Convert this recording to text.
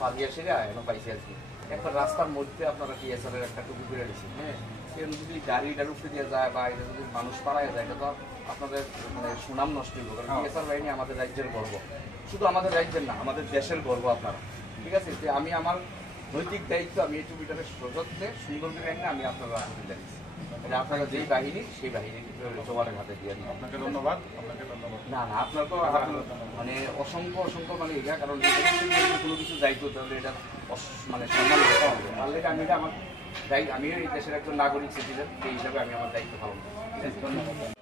পালিয়ে সেরে এখনো পাইছি আর কি। একটা রাস্তার মধ্যে আপনারা টিএসআর এর একটা টুকু করে দিচ্ছেন, হ্যাঁ, যদি গাড়িটার উপরে দিয়ে যায় বা এটা যদি মানুষ পাড়ায় যায়, এটা তো আপনাদের মানে সুনাম নষ্ট হইব। কারণ টিএসআর বাহিনী আমাদের রাজ্যের গর্ব, শুধু আমাদের রাজ্যের না, আমাদের দেশের গর্ব আপনারা। ঠিক আছে, যে আমি আমার নৈতিক দায়িত্ব, আমি এই টুপিটাকে সযত্নে সুন্দর করে এনে আমি আপনার রাস্তাতে জানিয়েছি। এটা আপনারা যেই বাহিনী সেই বাহিনী জোয়ারের হাতে দিয়ে দিন। আপনাকে ধন্যবাদ। আপনাকে ধন্যবাদ। না না, আপনার তো মানে অসংখ্য অসংখ্য মানে এটা, কারণ কোনো কিছু দায়িত্ব তাহলে এটা মানে সম্মান করতে হবে। তাহলে আমি এটা আমার আমিও এই দেশের একজন নাগরিক সিটিজেন, সেই হিসাবে আমি আমার দায়িত্ব পালন করি। ঠিক আছে, ধন্যবাদ।